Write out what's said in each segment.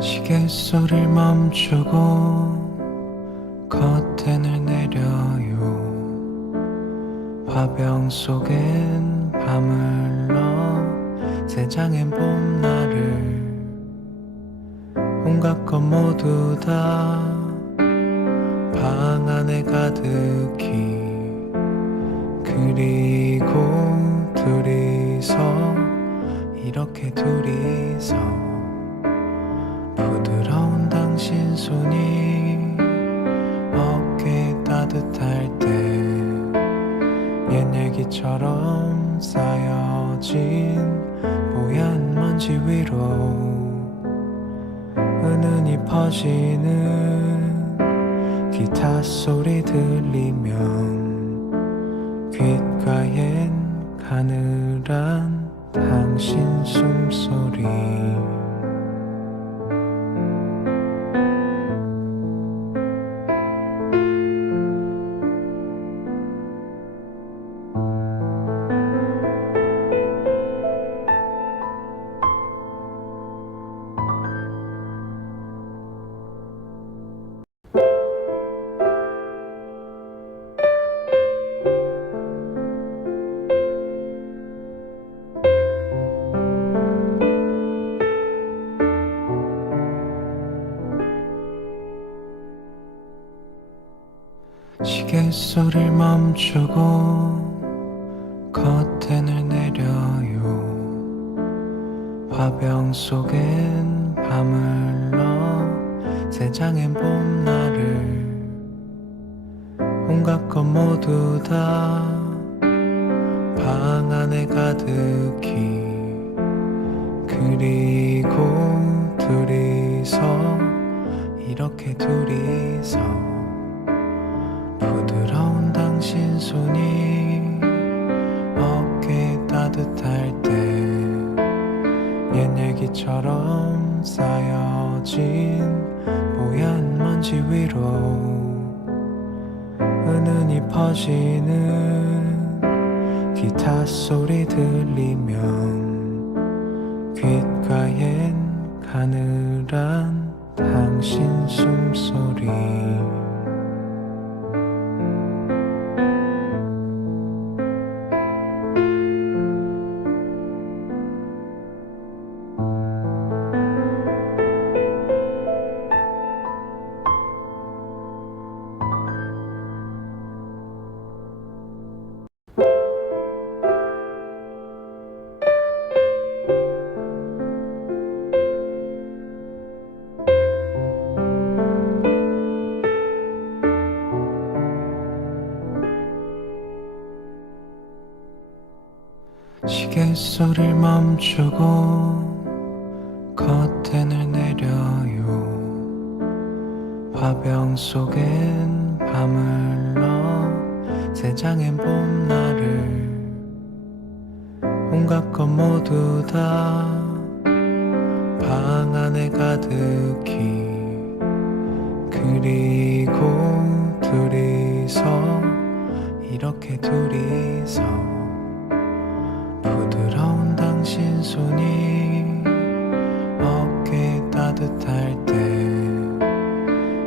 시계 소리를 멈추고 커튼을 내려요. 화병 속엔 밤을 넣어 세 장의 봄날을 온갖 것 모두 다 방 안에 가득히 그리고 둘이서 이렇게 둘이서 부드러운 당신 손이 어깨에 따뜻할 때 옛 얘기처럼 쌓여진 뽀얀 먼지 위로 은은히 퍼지는 기타 소리 들리면 귓가엔 가늘한 당신 숨소리 시계 소리를 멈추고 커튼을 내려요. 화병 속엔 밤을 넣어 세 장의 봄날을 온갖 것 모두 다 방 안에 가득히 그리고 둘이서 이렇게 둘이서 부드러운 당신 손이 어깨에 따뜻할 때 옛 얘기처럼 쌓여진 뽀얀 먼지 위로 은은히 퍼지는 기타 소리 들리면 귓가엔 가늘한 당신 숨소리 시계 소리를 멈추고 커튼을 내려요. 화병 속엔 밤을 넣어 세 장의 봄날을 온갖 것 모두 다 방 안에 가득히 그리고 둘이서 이렇게 둘이서 부드러운 당신 손이 어깨에 따뜻할 때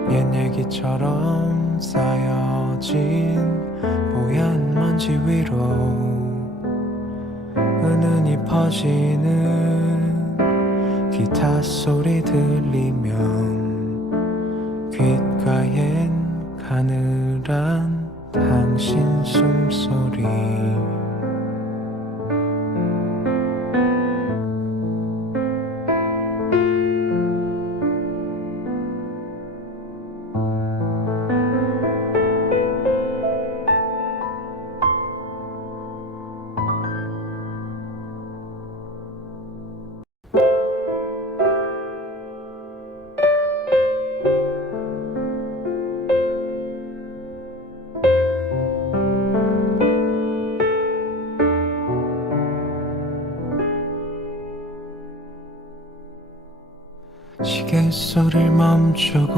옛 얘기처럼 쌓여진 뽀얀 먼지 위로 은은히 퍼지는 기타 소리 들리면 귓가엔 가늘한 당신 숨소리 시계 소리를 멈추고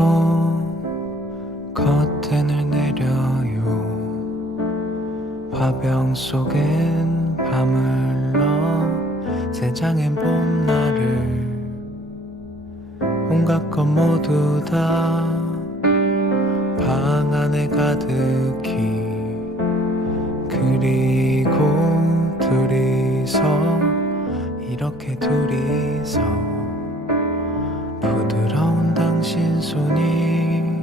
커튼을 내려요. 화병 속엔 밤을 넣어 세 장의 봄날을 온갖 것 모두 다 방 안에 가득히 그리고 둘이서 이렇게 둘이서 부드러운 당신 손이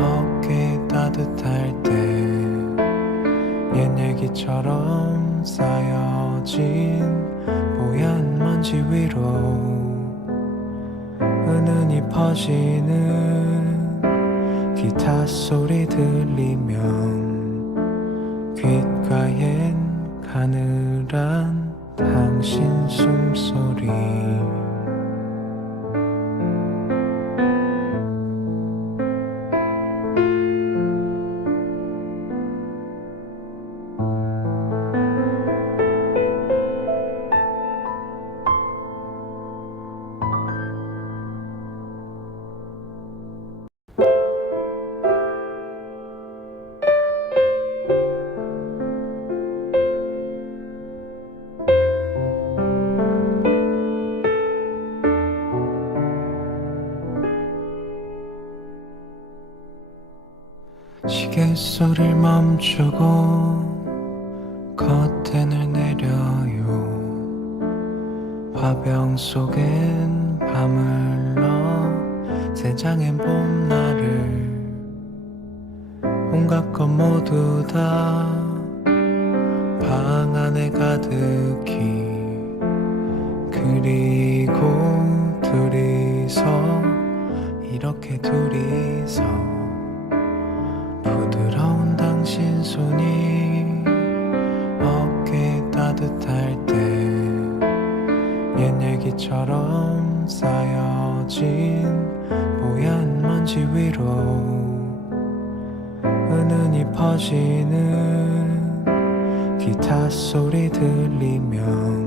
어깨 따뜻할 때 옛 얘기처럼 쌓여진 뽀얀 먼지 위로 은은히 퍼지는 기타 소리 들리면 귓가엔 가늘한 당신 숨소리 시계 소리를 멈추고 커튼을 내려요 화병 속엔 밤을러 새장엔 봄날을 온갖 것 모두 다 방 안에 가득히 그리고 둘이서 이렇게 둘이서 부드러운 당신 손이 어깨 따뜻할 때 옛 얘기처럼 쌓여진 뽀얀 먼지 위로 은은히 퍼지는 기타 소리 들리면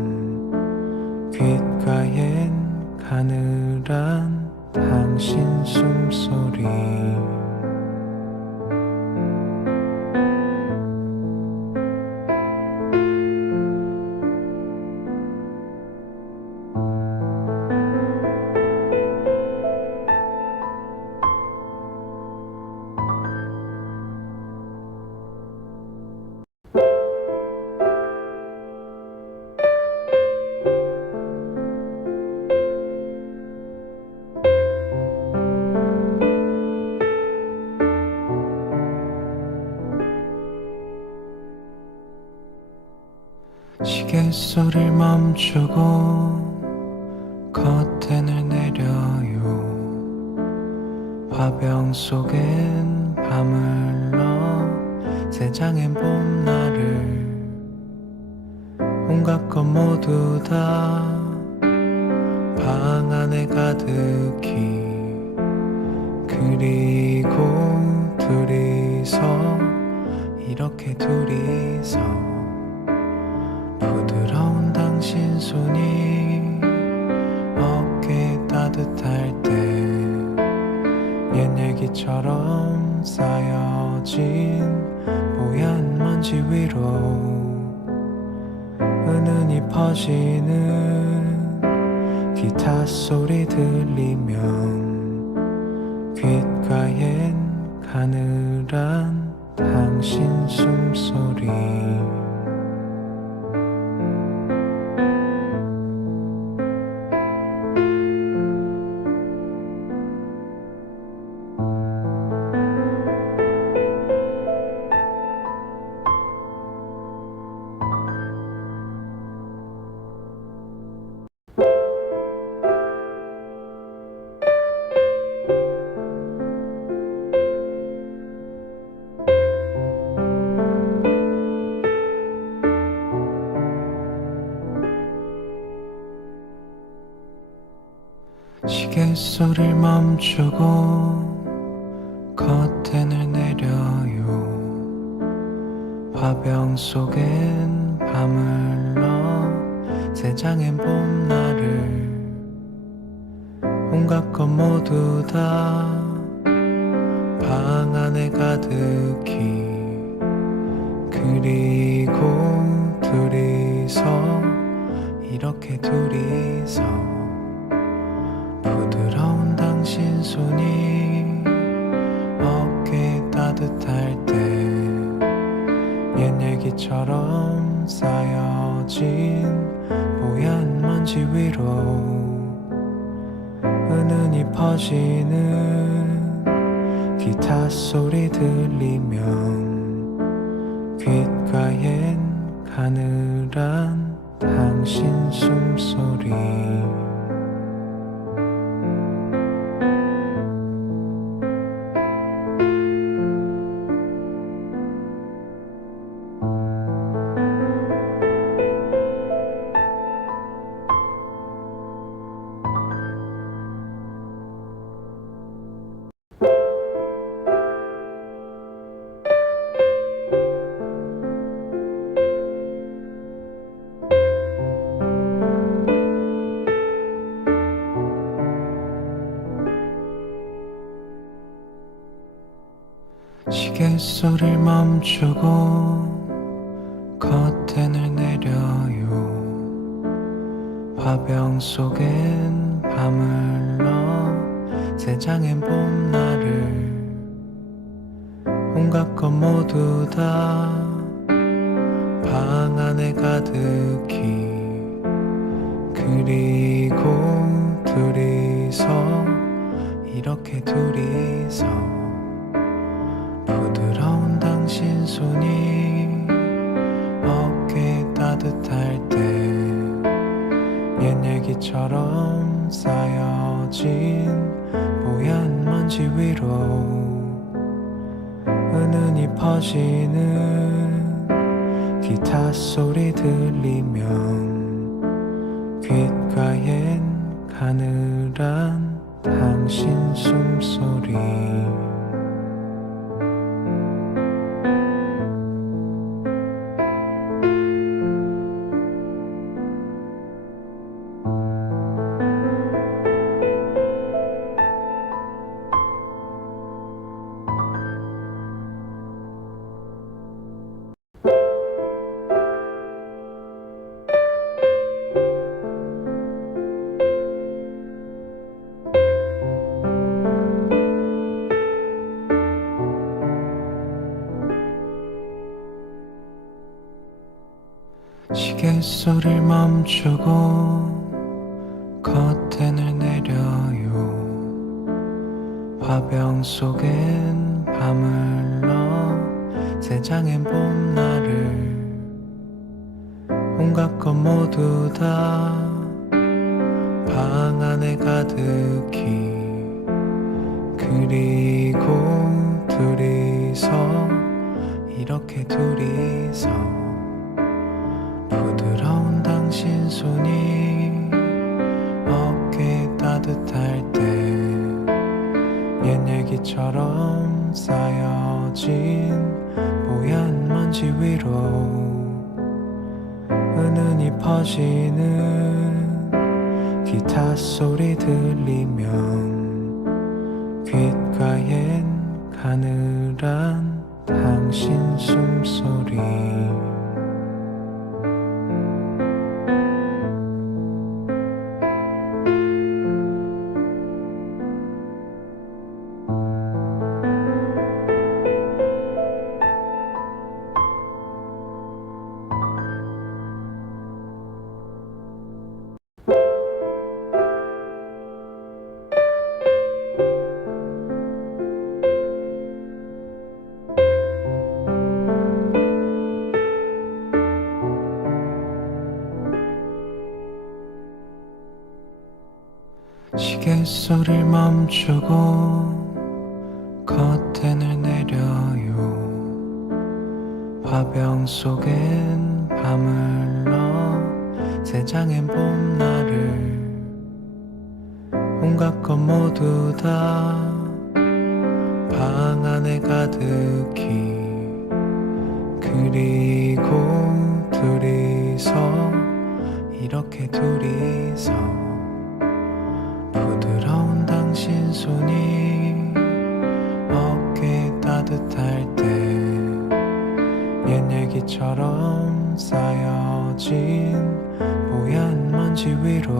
귓가엔 가늘한 당신 숨소리 시계 소리를 멈추고 커튼을 내려요 화병 속엔 밤을러 새장엔 봄날을 온갖 것 모두 다 방 안에 가득히 그리고 둘이서 이렇게 둘이서 부드러운 당신 손이 어깨 따뜻할 때 옛 얘기처럼 쌓여진 뽀얀 먼지 위로 은은히 퍼지는 기타 소리 들리면 귓가엔 가늘한 당신 숨소리 시계 소리를 멈추고 커튼을 내려요 화병 속엔 밤을러 새장엔 봄날을 온갖 것 모두 다 방 안에 가득히 그리고 둘이서 이렇게 둘이서 부드러운 손이 어깨에 따뜻할 때 옛 얘기처럼 쌓여진 뽀얀 먼지 위로 은은히 퍼지는 기타 소리 들리면 귓가엔 가늘한 당신 숨소리 시계 소리를 멈추고 커튼을 내려요. 화병 속엔 밤을 넣어 세 장의 봄날을 온갖 것 모두 다 방 안에 가득히 그리고 둘이서 이렇게 둘이서 부드러운 당신 손이 어깨에 따뜻할 때 옛 얘기처럼 쌓여진 뽀얀 먼지 위로 은은히 퍼지는 기타 소리 들리면 귓가엔 가늘한 당신 숨소리 시계 소리를 멈추고 커튼을 내려요. 화병 속엔 밤을 넣어 세 장의 봄날을 온갖 것 모두 다 방 안에 가득히 그리고 둘이서 이렇게 둘이서 부드러운 당신 손이 어깨에 따뜻할 때 옛 얘기처럼 쌓여진 뽀얀 먼지 위로 은은히 퍼지는 기타 소리 들리면 귓가엔 가늘한 당신 숨소리 시계 소리를 멈추고 커튼을 내려요. 화병 속엔 밤을 넣어 세 장의 봄날을 온갖 것 모두 다 방 안에 가득히 그리고 둘이서 이렇게 둘이서 부드러운 당신 손이 어깨에 따뜻할 때 옛 얘기처럼 쌓여진 뽀얀 먼지 위로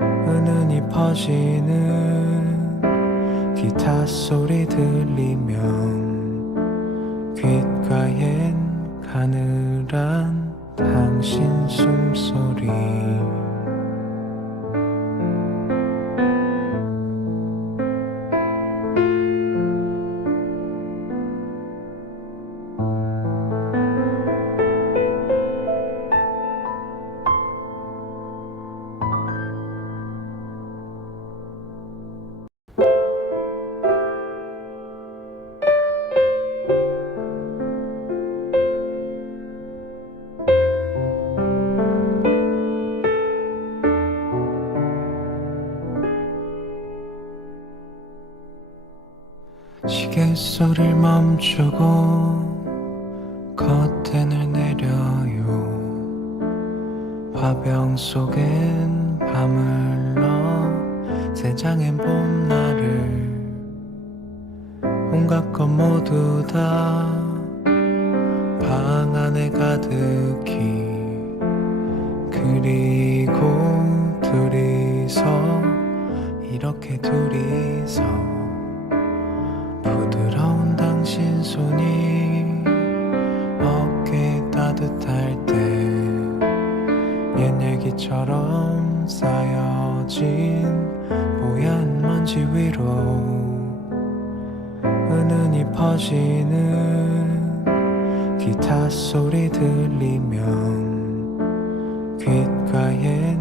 은은히 퍼지는 기타 소리 들리면 귓가엔 가늘한 당신 숨소리 시계 소리를 멈추고 커튼을 내려요. 화병 속엔 밤을 넣어 새 장엔 봄날을 온갖 것 모두 다 방 안에 가득히 그리고 둘이서 이렇게 둘이서 부드러운 당신 손이 어깨 따뜻할 때 옛 얘기처럼 쌓여진 뽀얀 먼지 위로 은은히 퍼지는 기타 소리 들리면 귓가엔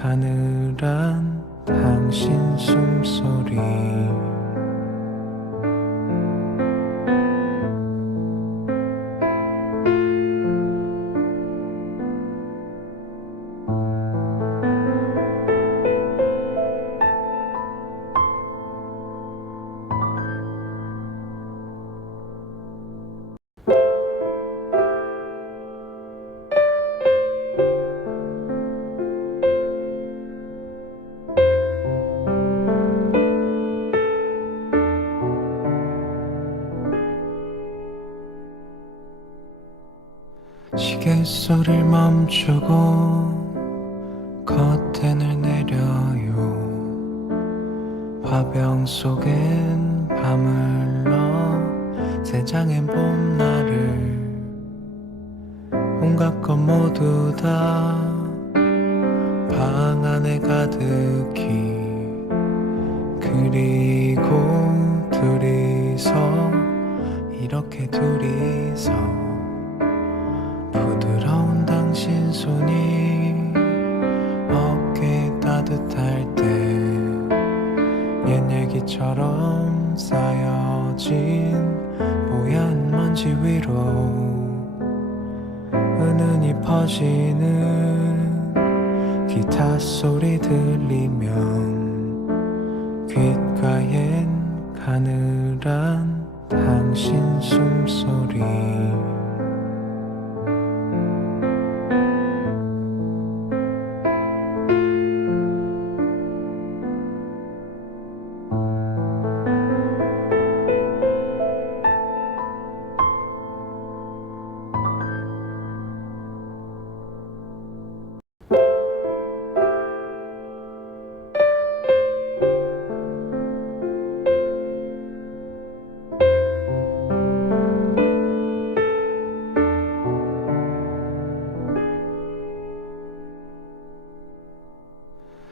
가늘한 당신 숨소리 시계 소리를 멈추고 커튼을 내려요. 화병 속엔 밤을 넣어 새 장엔 봄날을 온갖 것 모두 다 방 안에 가득히 그리고 둘이서 이렇게 둘이서 부드러운 당신 손이 어깨 따뜻할 때 옛 얘기처럼 쌓여진 뽀얀 먼지 위로 은은히 퍼지는 기타 소리 들리면 귓가엔 가늘한 당신 숨소리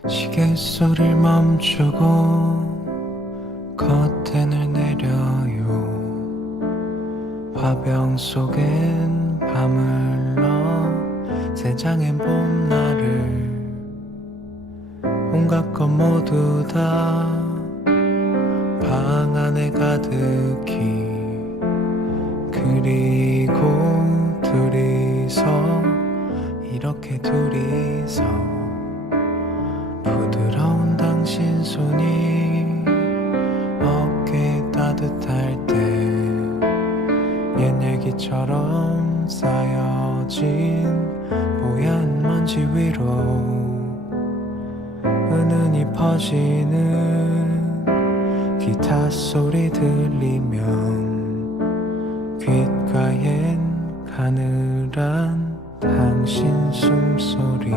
시계 소리를 멈추고 커튼을 내려요. 화병 속엔 밤을 넣어 새 장엔 봄날을 온갖 것 모두 다 방 안에 가득히 그리고 둘이서 이렇게 둘이서 부드러운 당신 손이 어깨 따뜻할 때 옛 얘기처럼 쌓여진 뽀얀 먼지 위로 은은히 퍼지는 기타 소리 들리면 귓가엔 가늘한 당신 숨소리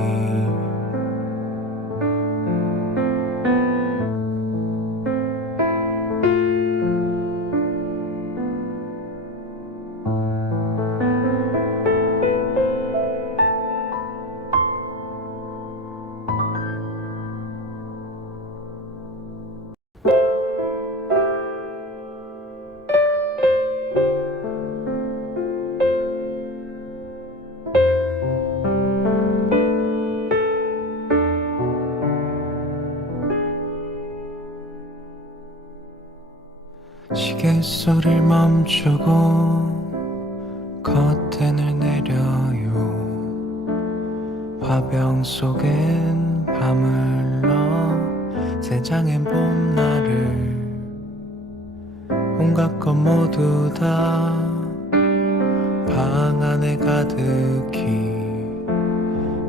시계 소리를 멈추고 커튼을 내려요. 화병 속엔 밤을 넣어 세 장의 봄날을 온갖 것 모두 다 방 안에 가득히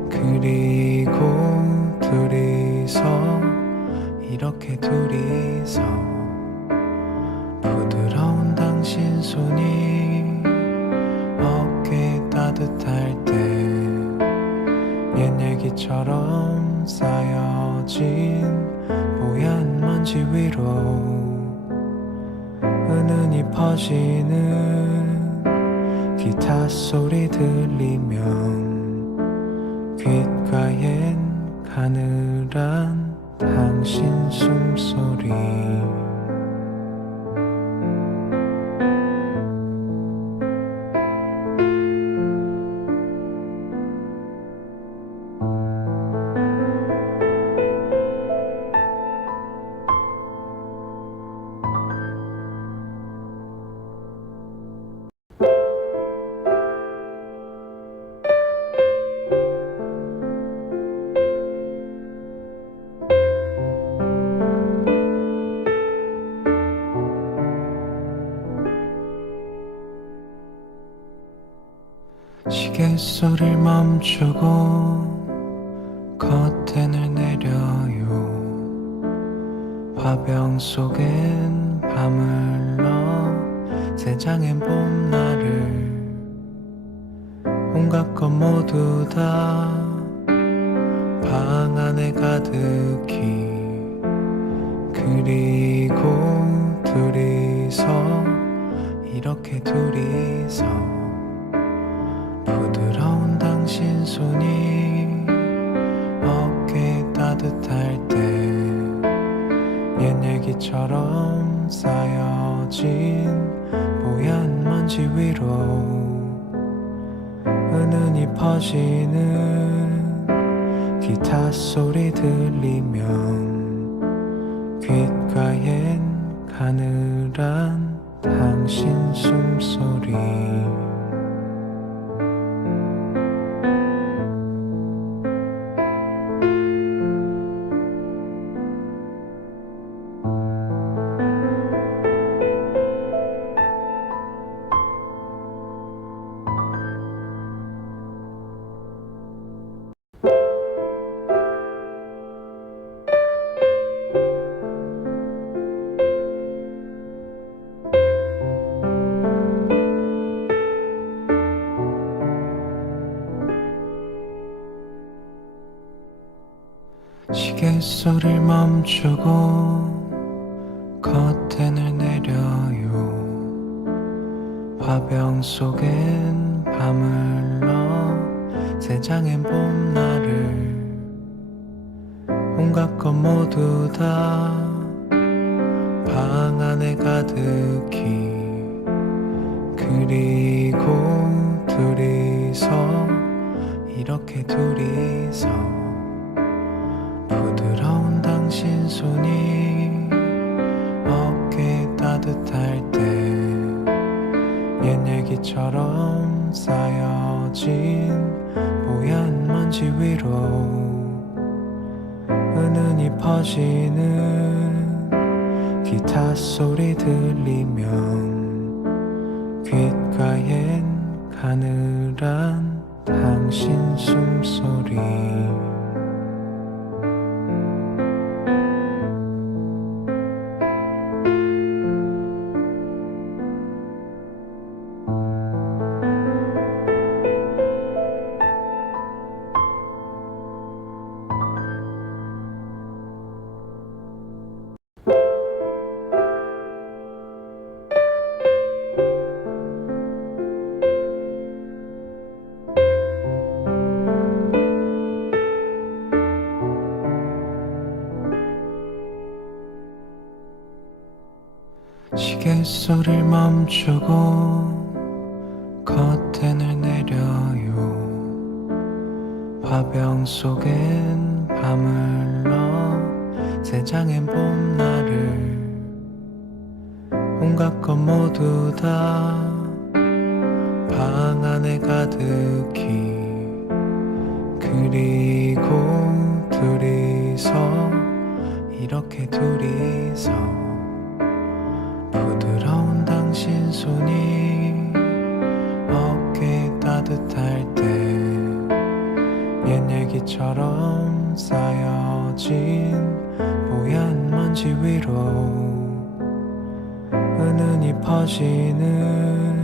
그리고 둘이서 이렇게 둘이서 부드러운 당신 손이 어깨에 따뜻할 때 옛 얘기처럼 쌓여진 뽀얀 먼지 위로 은은히 퍼지는 기타 소리 들리면 귓가엔 가늘한 당신 숨소리 시계 소리를 멈추고 커튼을 내려요. 화병 속엔 밤을 넣어 세 장의 봄날을 온갖 것 모두 다 방 안에 가득히 그리고 둘이서 이렇게 둘이서 부드러운 당신 손이 어깨에 따뜻할 때 옛 얘기처럼 쌓여진 뽀얀 먼지 위로 은은히 퍼지는 기타 소리 들리면 귓가엔 가늘한 당신 숨소리 시계 소리를 멈추고 커튼을 내려요. 화병 속엔 밤을 넣어 세 장의 봄날을 온갖 것 모두 다 방 안에 가득히 그리고 둘이서 이렇게 둘이서 부드러운 당신 손이 어깨에 따뜻할 때 옛 얘기처럼 쌓여진 뽀얀 먼지 위로 은은히 퍼지는 기타 소리 들리면 귓가엔 가늘한 당신 숨소리 시계 소리를 멈추고 커튼을 내려요. 화병 속엔 밤을 넣어 세 장의 봄날을 온갖 것 모두 다 방 안에 가득히 그리고 둘이서 이렇게 둘이서 부드러운 당신 손이 어깨 따뜻할 때 옛 얘기처럼 쌓여진 뽀얀 먼지 위로 은은히 퍼지는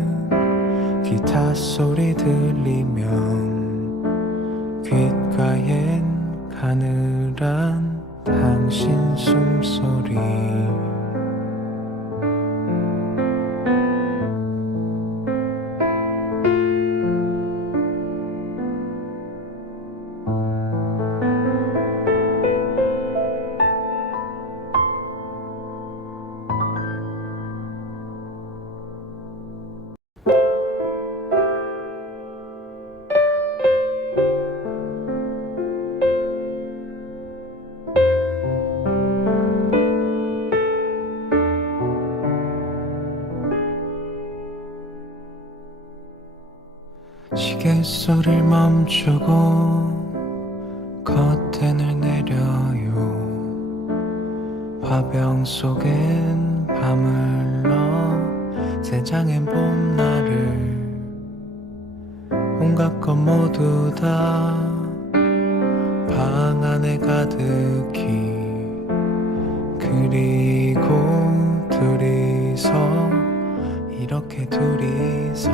기타 소리 들리면 귓가엔 가늘한 당신 숨소리 시계 소리를 멈추고 커튼을 내려요 화병 속엔 밤을 넣어 세 장의 봄날을 온갖 것 모두 다 방 안에 가득히 그리고 둘이서 이렇게 둘이서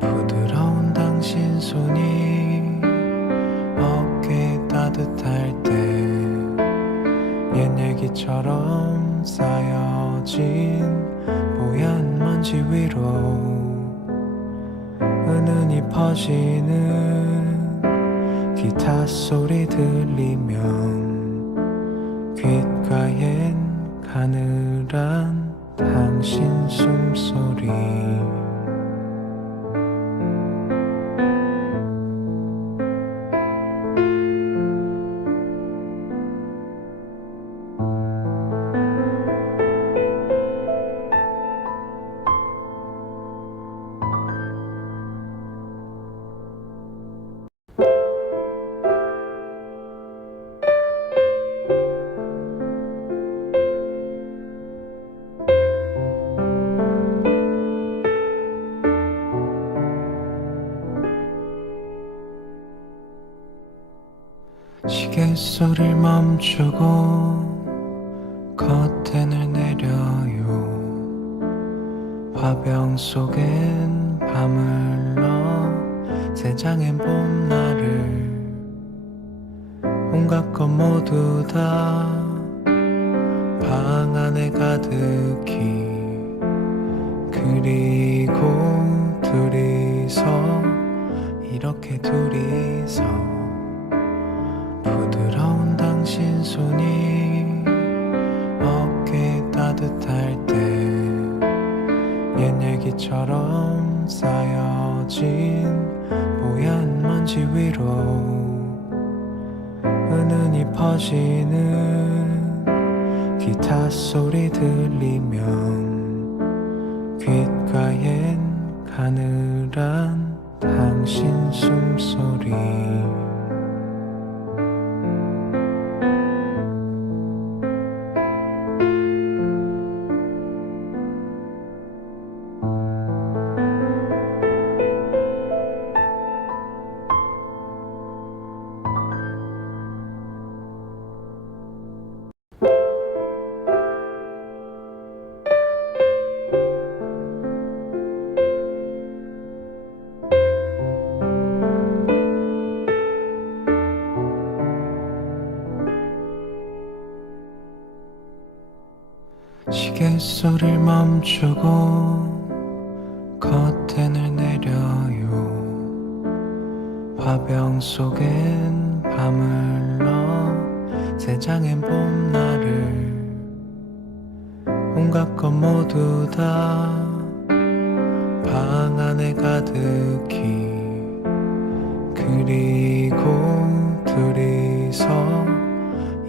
부드러운 당신 손이 어깨 따뜻할 때 옛 얘기처럼 쌓여진 뽀얀 먼지 위로 은은히 퍼지는 기타 소리 들리면 귓가엔 가늘한 당신 숨소리 시계 소리를 멈추고 커튼을 내려요 화병 속엔 밤을 넣어 세 장의 봄날을 온갖 것 모두 다 방 안에 가득히 그리고 둘이서 이렇게 둘이서 부드러운 당신 손이 어깨 따뜻할 때 옛 얘기처럼 쌓여진 뽀얀 먼지 위로 은은히 퍼지는 기타 소리 들리면 귓가엔 가늘한 당신 숨소리 시계 소리를 멈추고 커튼을 내려요 화병 속엔 밤을 넣어 세 장의 봄날을 온갖 것 모두 다 방 안에 가득히 그리고 둘이서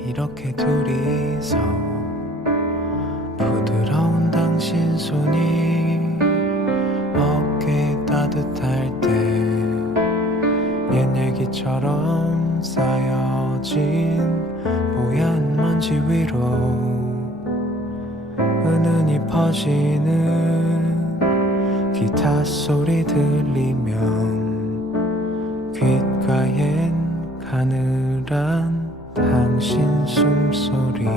이렇게 둘이서 부드러운 손이 어깨에 따뜻할 때 옛 얘기처럼 쌓여진 뽀얀 먼지 위로 은은히 퍼지는 기타 소리 들리면 귓가엔 가늘한 당신 숨소리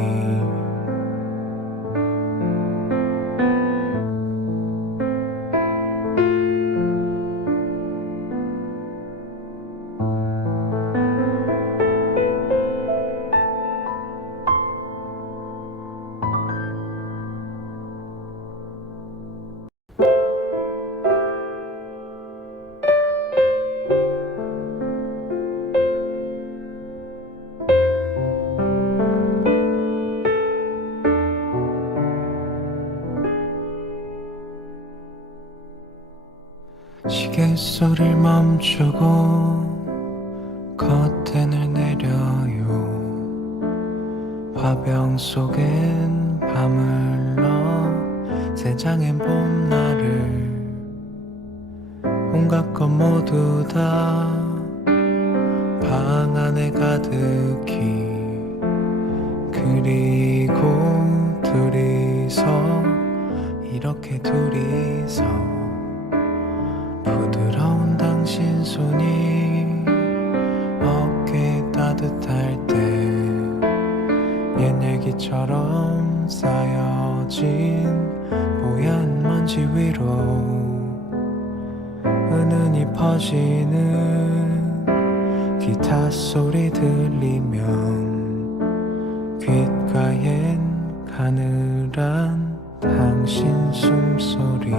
시계 소리를 멈추고 커튼을 내려요. 화병 속엔 밤을러 새장엔 봄날을 온갖 것 모두 다 방 안에 가득히 그리고 둘이서 이렇게 둘이서 부드러운 당신 손이 어깨에 따뜻할 때 옛 얘기처럼 쌓여진 뽀얀 먼지 위로 은은히 퍼지는 기타 소리 들리면 귓가엔 가늘한 당신 숨소리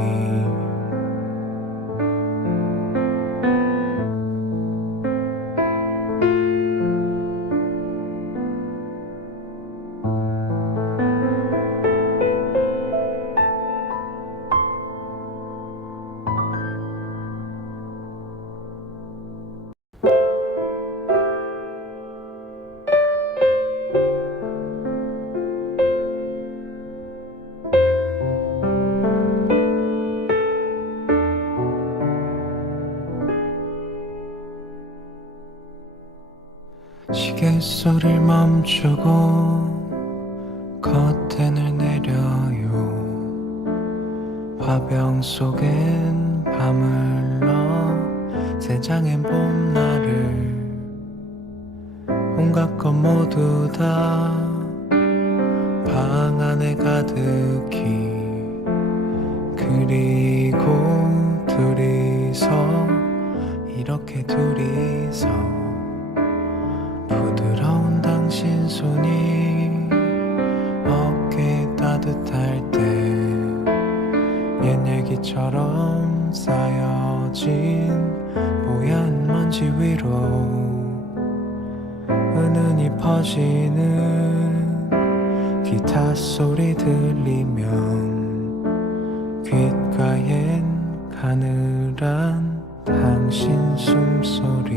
시계 소리를 멈추고 커튼을 내려요. 화병 속엔 밤을러 새장엔 봄날을 온갖 것 모두 다 방 안에 가득히 그리고 둘이서 이렇게 둘이서 부드러운 당신 손이 어깨에 따뜻할 때 옛 얘기처럼 쌓여진 뽀얀 먼지 위로 은은히 퍼지는 기타 소리 들리면 귓가엔 가늘한 당신 숨소리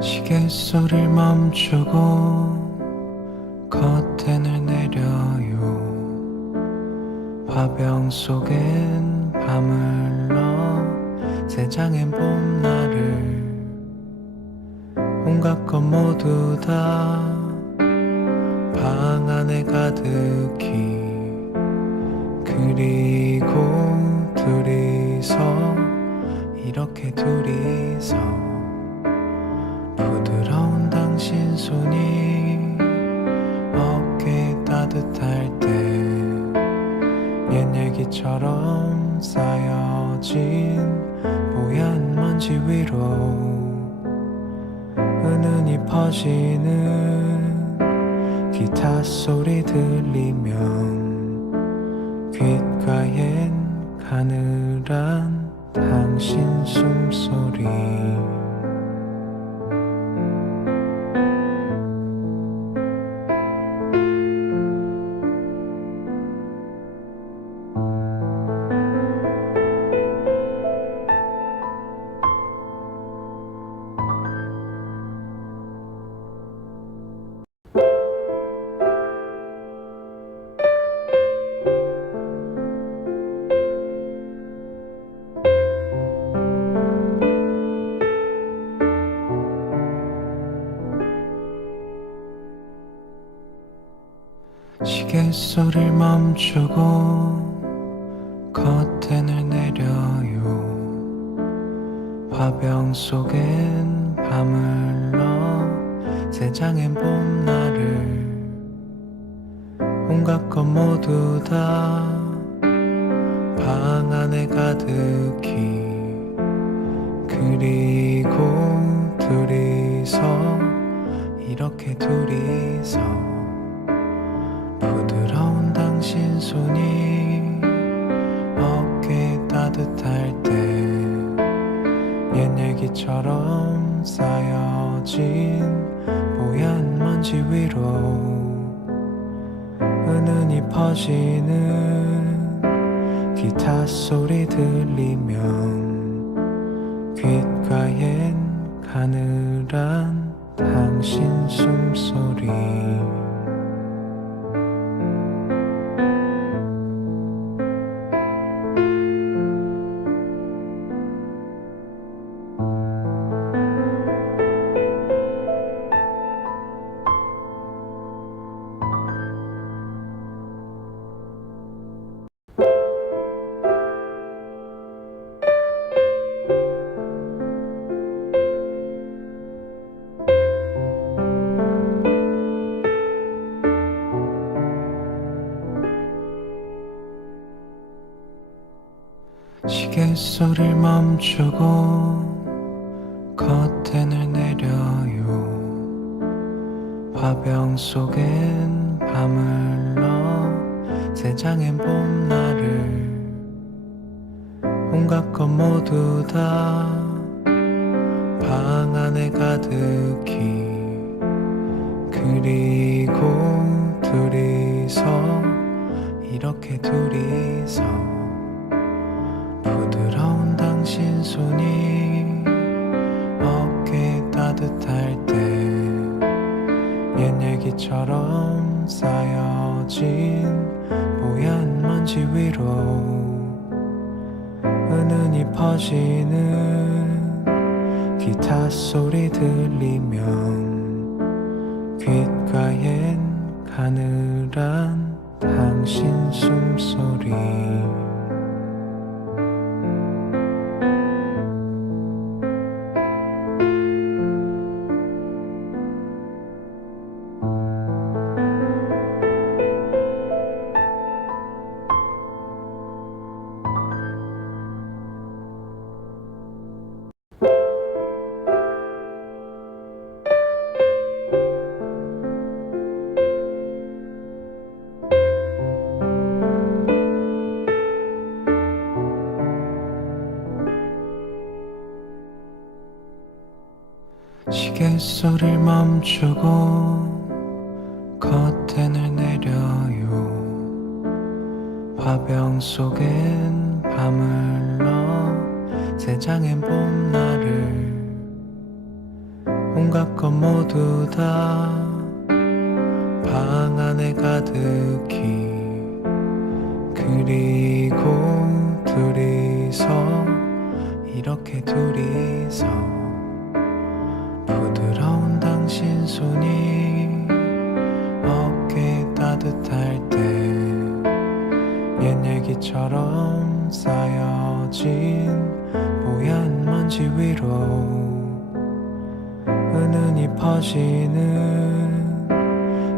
시계 소리를 멈추고 커튼을 내려요. 화병 속엔 밤을러 새장엔 봄날을 온갖 것 모두 다 방 안에 가득히 그리고 둘이서 이렇게 둘이서 부드러운 당신 손이 어깨에 따뜻할 때 옛 얘기처럼 쌓여진 뽀얀 먼지 위로 은은히 은은히 퍼지는 기타 소리 들리면 귓가엔 가늘한 당신 숨소리 시계 소리를 멈추고 커튼을 내려요 화병 속엔 밤을 넣어 새 장엔 봄날을 온갖 것 모두 다 방 안에 가득히 그리고 둘이서 이렇게 둘이서 부드러운 당신 손이 어깨 따뜻할 때 옛 얘기처럼 쌓여진 뽀얀 먼지 위로 은은히 퍼지는 기타 소리 들리면 귓가엔 가늘한 당신 숨소리 시계 소리를 멈추고 커튼을 내려요 화병 속엔 밤을 넣어 새 장엔 봄날을 온갖 것 모두 다 방 안에 가득히 그리고 둘이서 이렇게 둘이서 부드러운 당신 손이 어깨 따뜻할 때 옛 얘기처럼 쌓여진 뽀얀 먼지 위로 은은히 퍼지는 기타 소리 들리면 귓가엔 가늘한 당신 숨소리 시계 소리를 멈추고 커튼을 내려요 화병 속엔 밤을 넣어 새 장엔 봄날을 온갖 것 모두 다 방 안에 가득히 그리고 둘이서 이렇게 둘이서 부드러운 당신 손이 어깨 따뜻할 때 옛 얘기처럼 쌓여진 뽀얀 먼지 위로 은은히 퍼지는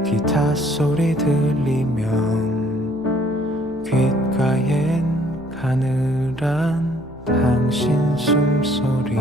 기타 소리 들리면 귓가엔 가늘한 당신 숨소리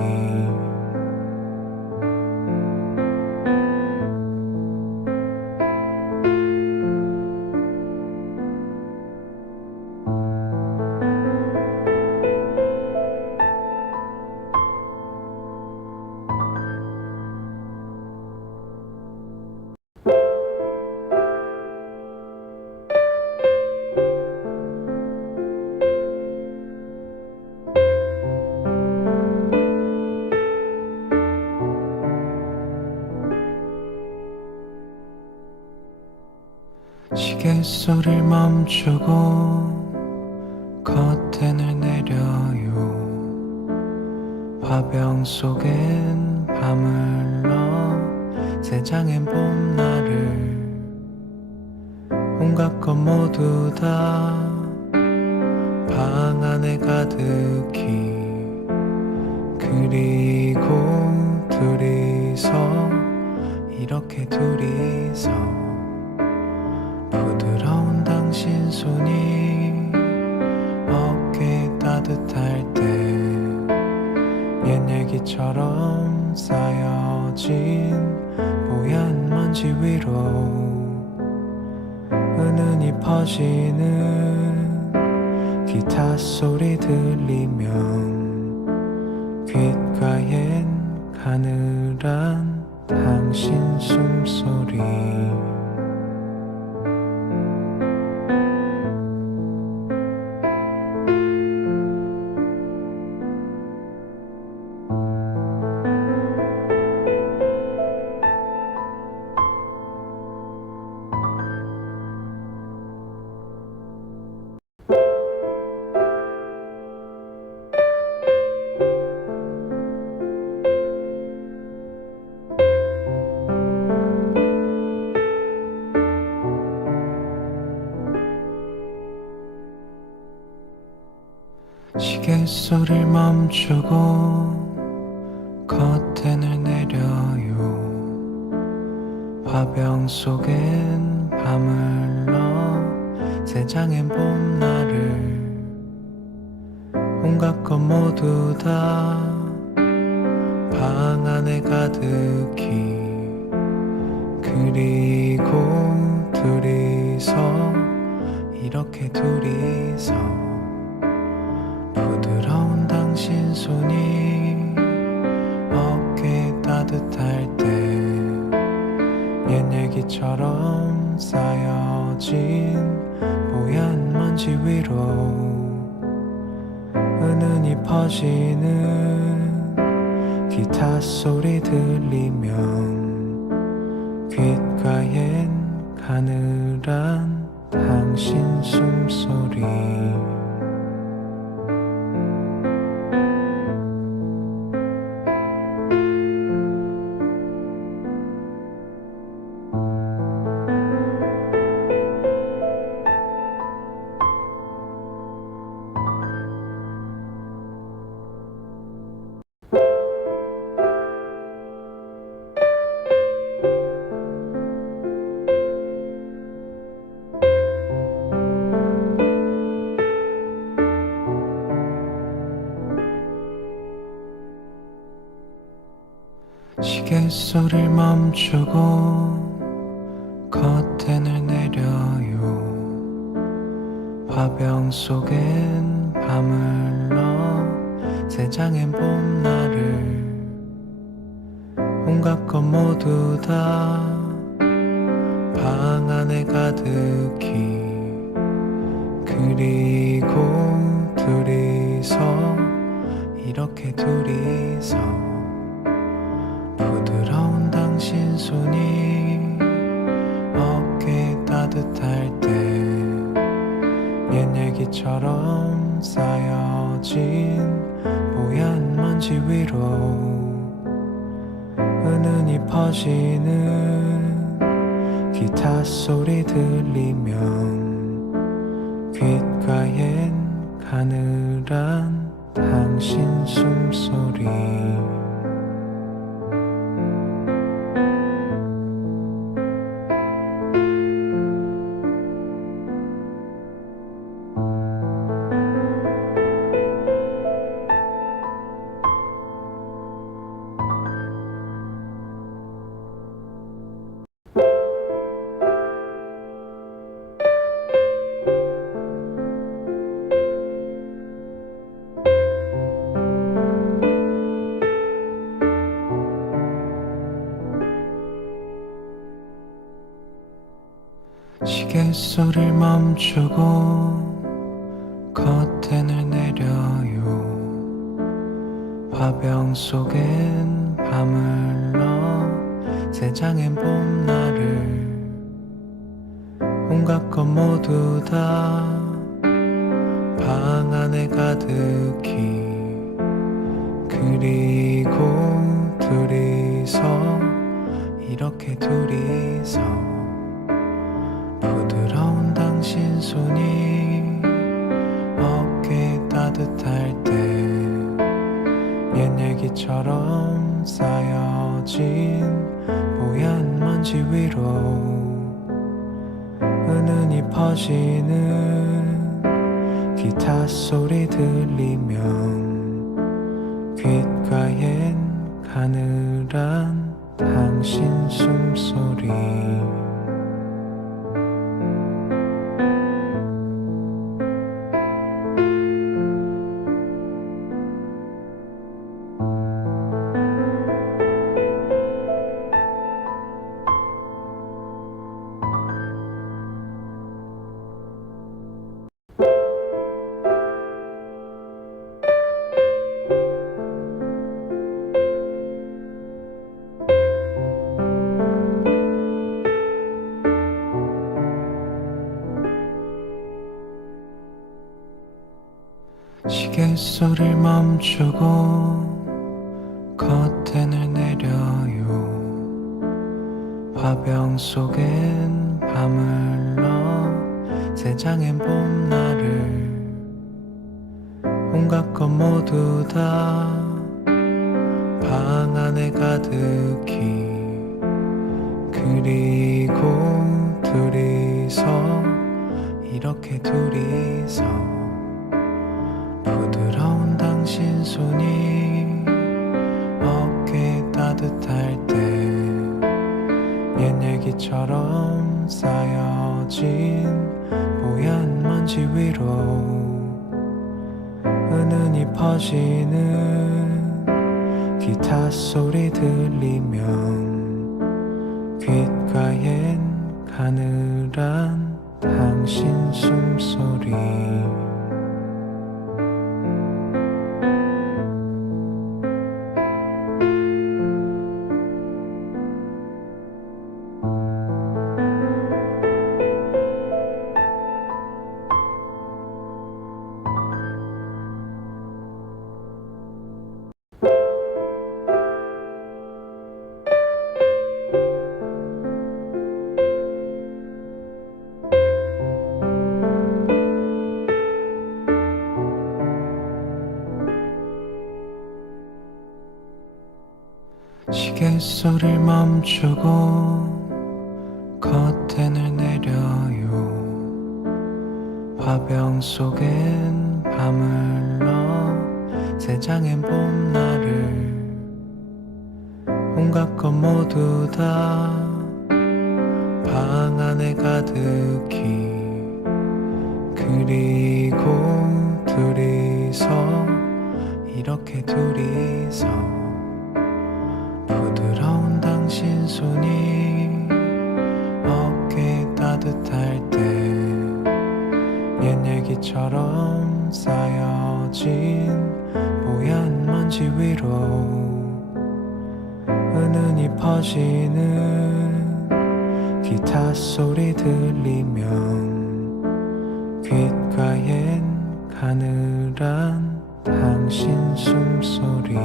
시계 소리를 멈추고 커튼을 내려요. 화병 속엔 밤을 넣어 세 장의 봄날을 온갖 것 모두 다 방 안에 가득히 그리고 둘이서 이렇게 둘이서 부드러운 당신 손이 어깨 따뜻할 때 옛 얘기처럼 쌓여진 뽀얀 먼지 위로 은은히 퍼지는 기타 소리 들리면 귓가엔 가늘한 당신 숨소리 시계 소리를 멈추고 커튼을 내려요. 화병 속엔 밤을 넣어 세 장의 봄날을 온갖 것 모두 다 방 안에 가득히 그리고 둘이서 이렇게 둘이서 부드러운 당신 손이 어깨 따뜻할 때 옛 얘기처럼 쌓여진 뽀얀 먼지 위로 은은히 퍼지는 기타 소리 들리면 귓가엔 가늘한 당신 숨소리 시계 소리를 멈추고 커튼을 내려요. 화병 속엔 밤을 넣어 세 장의 봄날을 온갖 것 모두 다 방 안에 가득히 그리고 둘이서 이렇게 둘이서 부드러운 당신 손이 어깨 따뜻할 때 옛 얘기처럼 쌓여진 뽀얀 먼지 위로 은은히 퍼지는 기타 소리 들리면 귓가엔 가늘한 당신 숨소리 시계 소리를 멈추고 커튼을 내려요. 화병 속엔 밤을 넣어 세 장의 봄날을 온갖 것 모두 다 방 안에 가득히 그리고 둘이서 이렇게 둘이서 부드러운 당신 손이 어깨 따뜻할 때 옛 얘기처럼 쌓여진 뽀얀 먼지 위로 은은히 퍼지는 기타 소리 들리면 귓가엔 가늘한 당신 숨소리 시계 소리를 멈추고 커튼을 내려요 화병 속엔 밤을러 세 장의 봄날을 온갖 것 모두 다 방 안에 가득히 그리고 둘이서 이렇게 둘이서 부드러운 당신 손이 어깨 따뜻할 때 옛 얘기처럼 쌓여진 뽀얀 먼지 위로 은은히 퍼지는 기타 소리 들리면 귓가엔 가늘한 당신 숨소리 시계 소리를 멈추고 커튼을 내려요 화병 속엔 밤을러 세 장의 봄날을 온갖 것 모두 다 방 안에 가득히 그리고 둘이서 이렇게 둘이서 부드러운 당신 손이 어깨 따뜻할 때 옛 얘기처럼 쌓여진 뽀얀 먼지 위로 은은히 퍼지는 기타 소리 들리면 귓가엔 가늘한 당신 숨소리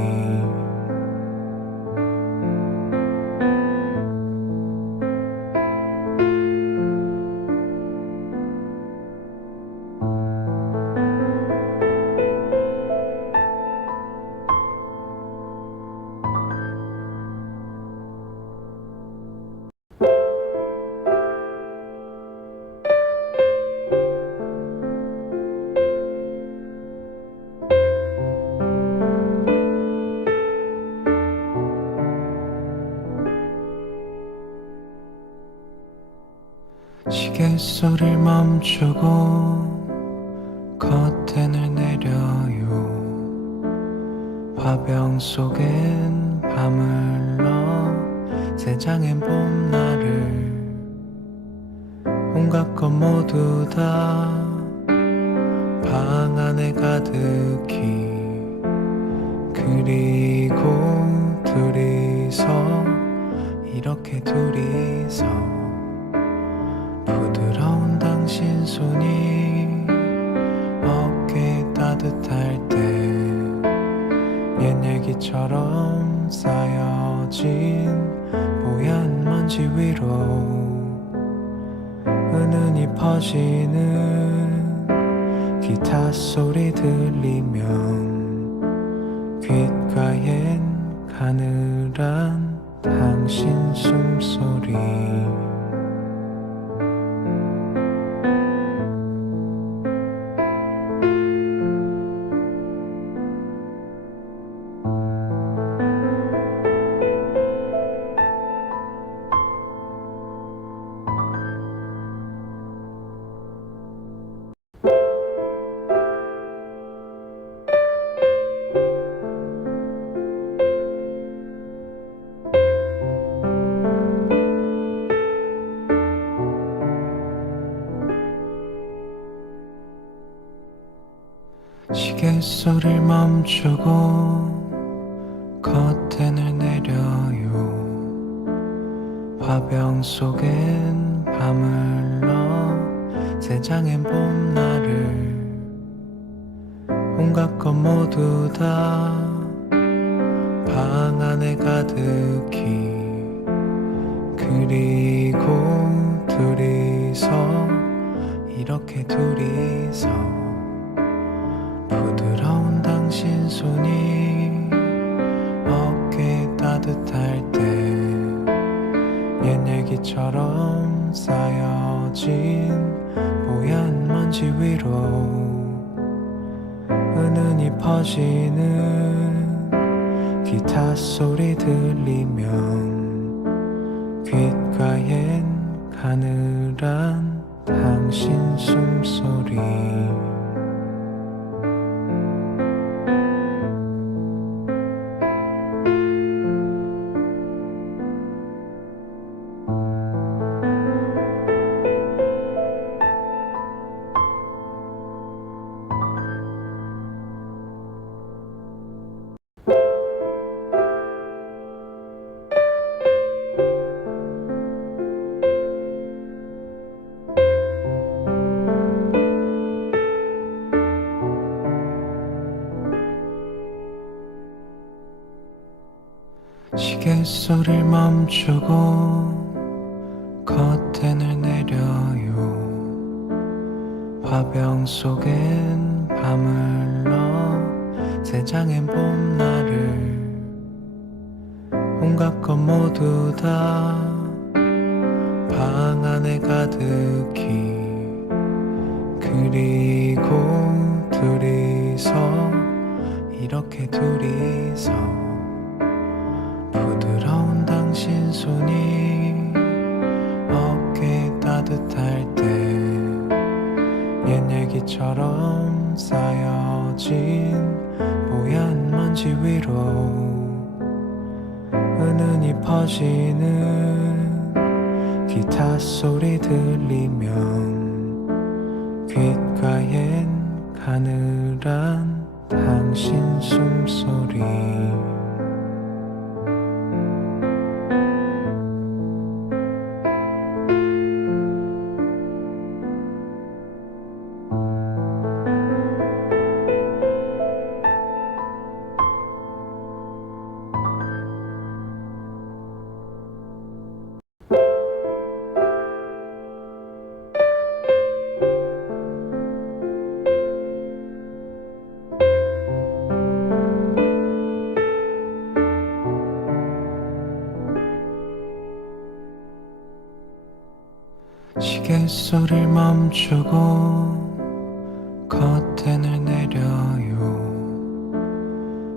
시계 소리를 멈추고 커튼을 내려요 화병 속엔 밤을러 세 장의 봄날을 온갖 것 모두 다 방 안에 가득히 그리고 둘이서 이렇게 둘이서 부드러운 손이 어깨 따뜻할 때 옛 얘기처럼 쌓여진 뽀얀 먼지 위로 은은히 퍼지는 기타 소리 들리면 귓가엔 가늘한 당신 숨소리 시계 소리를 멈추고 커튼을 내려요. 화병 속엔 밤을러 세 장의 봄날을 온갖 것 모두 다 방 안에 가득히 그리고 둘이서 이렇게 둘이서 부드러운 당신 손이 어깨 따뜻할 때 옛 얘기처럼 쌓여진 뽀얀 먼지 위로 은은히 퍼지는 기타 소리 들리면 귓가엔 가늘한 당신 숨소리 시계 소리를 멈추고 커튼을 내려요. 화병 속엔 밤을러 세 장의 봄날을 온갖 것 모두 다 방 안에 가득히 그리고 둘이서 이렇게 둘이서 부드러운 당신 손이 어깨 따뜻할 때 옛 얘기처럼 쌓여진 뽀얀 먼지 위로 은은히 퍼지는 기타 소리 들리면 귓가엔 가늘한 당신 숨소리 시계 소리를 멈추고 커튼을 내려요.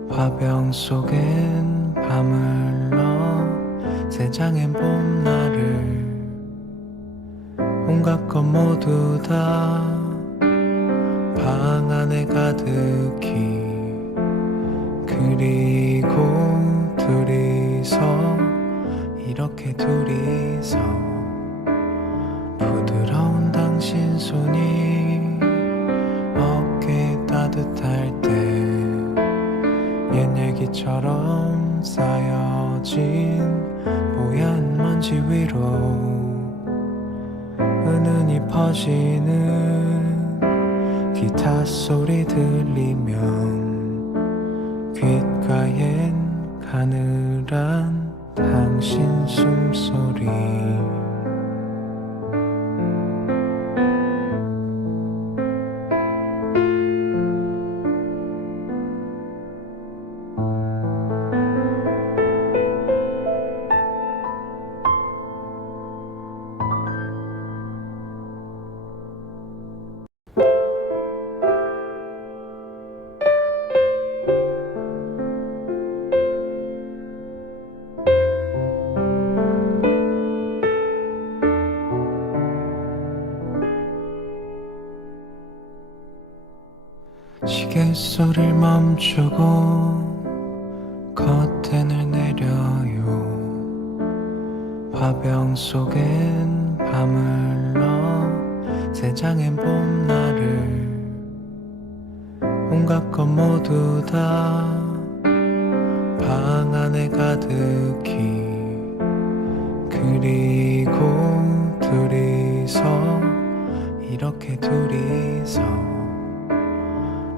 화병 속엔 밤을러 세 장의 봄날을 온갖 것 모두 다 방 안에 가득히 그리고 둘이서 이렇게 둘이서 부드러운 당신 손이 어깨 따뜻할 때 옛 얘기처럼 쌓여진 뽀얀 먼지 위로 은은히 퍼지는 기타 소리 들리면 귓가엔 가늘한 당신 숨소리 시계 소리를 멈추고 커튼을 내려요 화병 속엔 밤을러 세 장의 봄날을 온갖 것 모두 다 방 안에 가득히 그리고 둘이서 이렇게 둘이서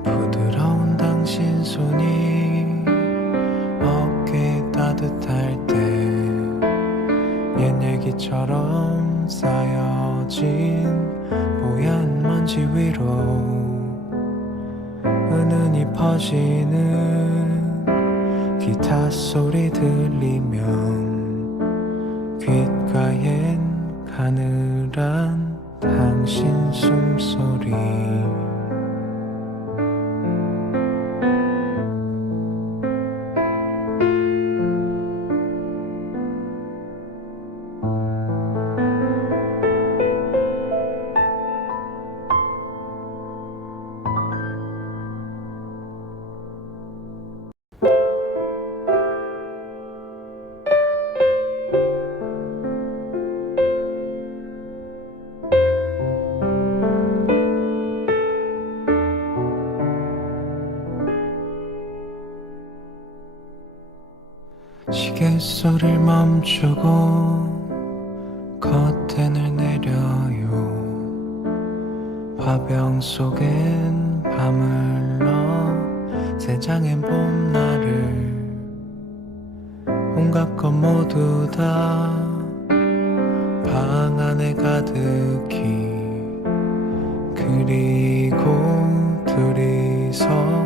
부드러운 당신 손이 어깨 따뜻할 때 옛 얘기처럼 쌓여진 뽀얀 먼지 위로 은은히 퍼지는 기타 소리 들리면 귓가엔 가늘한 당신 숨소리 시계 소리를 멈추고 커튼을 내려요 화병 속엔 밤을러 세 장의 봄날을 온갖 것 모두 다 방 안에 가득히 그리고 둘이서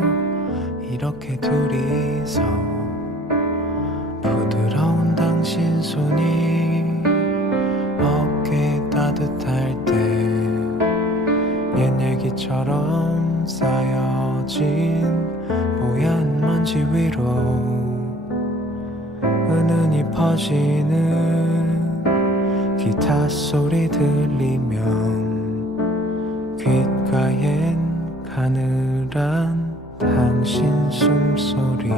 이렇게 둘이서 부드러운 당신 손이 어깨 따뜻할 때 옛 얘기처럼 쌓여진 뽀얀 먼지 위로 은은히 퍼지는 기타 소리 들리면 귓가엔 가늘한 당신 숨소리